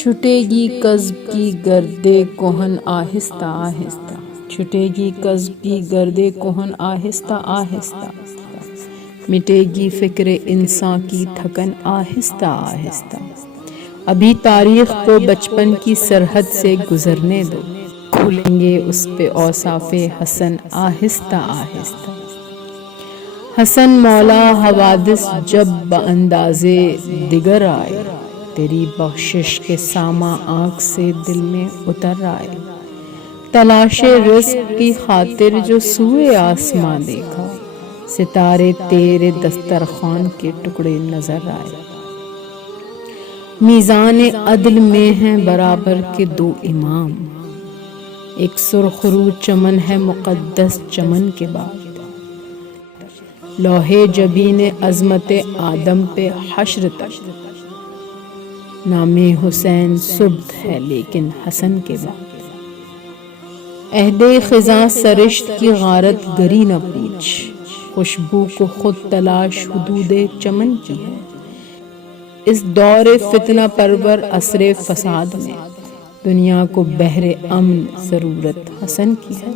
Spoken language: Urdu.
چھٹے گی کذب کی گردے کہن آہستہ آہستہ، چھٹے گی کذب کی گردے کہن آہستہ آہستہ، مٹے گی فکر انسان کی تھکن آہستہ آہستہ۔ ابھی تاریخ کو بچپن کی سرحد سے گزرنے دو، کھلیں گے اس پہ اوصاف حسن آہستہ آہستہ۔ حسن مولا حوادث جب باندازے دگر آئے، تیری بخشش کے ساماں آنکھ سے دل میں اتر آئے۔ تلاش رزق کی خاطر جو سوئے آسماں دیکھا، ستارے تیرے دسترخوان کے ٹکڑے نظر آئے۔ میزان عدل میں ہیں برابر کے دو امام، ایک سرخ رو چمن ہے مقدس چمن کے بعد۔ لوح جبین عظمت آدم پہ حشر تک، نام حسین سبت ہے لیکن حسن کے بعد۔ عہد خزاں سرشت کی غارت گری نہ پوچھ، خوشبو کو خود تلاش حدود چمن کی ہے۔ اس دور فتنہ پرور عصر فساد میں، دنیا کو بہر امن ضرورت حسن کی ہے۔